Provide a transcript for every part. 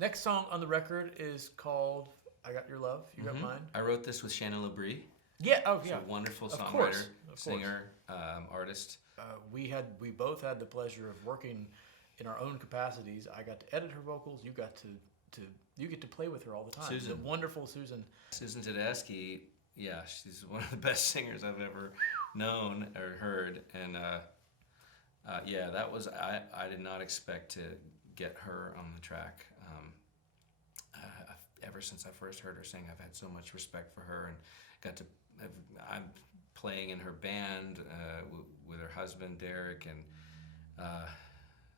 Next song on the record is called "I Got Your Love, You Got Mine." I wrote this with Shannon LaBrie. Yeah. Oh, She's yeah. a wonderful Of songwriter, course. singer, artist. We both had the pleasure of working in our own capacities. I got to edit her vocals. You got to you get to play with her all the time. Susan. The wonderful Susan. Susan Tedeschi, yeah, she's one of the best singers I've ever known or heard. And yeah, that was, I did not expect to get her on the track. Ever since I first heard her sing, I've had so much respect for her, and got to, I'm playing in her band with her husband, Derek, and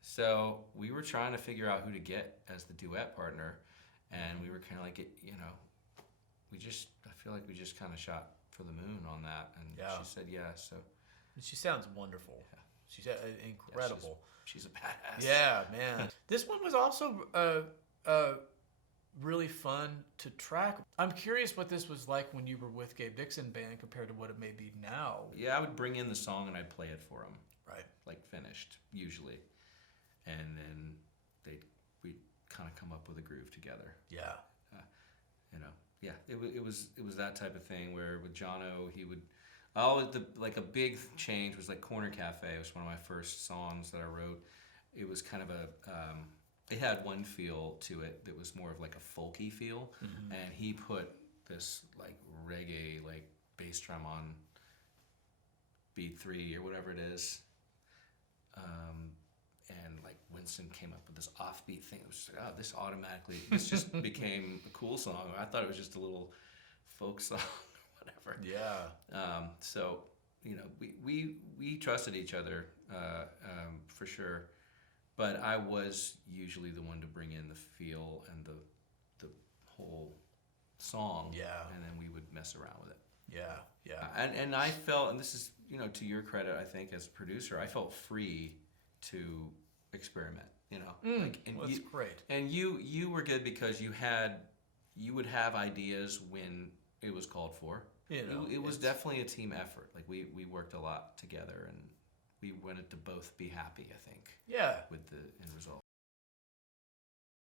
so we were trying to figure out who to get as the duet partner, and we were kind of like, you know, I feel like we just kind of shot for the moon on that, and she said yes. So she sounds wonderful. Yeah. She's incredible. Yeah, she's a badass. Yeah, man. This one was also really fun to track. I'm curious what this was like when you were with Gabe Dixon Band compared to what it may be now. Yeah, I would bring in the song and I'd play it for him. Right. Like finished, usually. And then we'd kind of come up with a groove together. Yeah. You know, yeah, it was that type of thing where with Jono, he would, like a big change was like Corner Cafe. It was one of my first songs that I wrote. It was kind of it had one feel to it that was more of like a folky feel, and he put this like reggae like bass drum on beat 3 or whatever it is, and like Winston came up with this offbeat thing. It was just like, this just became a cool song. I thought it was just a little folk song or whatever. Yeah. So you know, we trusted each other for sure. But I was usually the one to bring in the feel and the whole song. Yeah. And then we would mess around with it. Yeah. And I felt, and this is, you know, to your credit, I think, as a producer, I felt free to experiment, you know. That's great. And you were good because you would have ideas when it was called for. You know, it was definitely a team effort. Like we worked a lot together, and we wanted to both be happy, I think. Yeah. With the end result.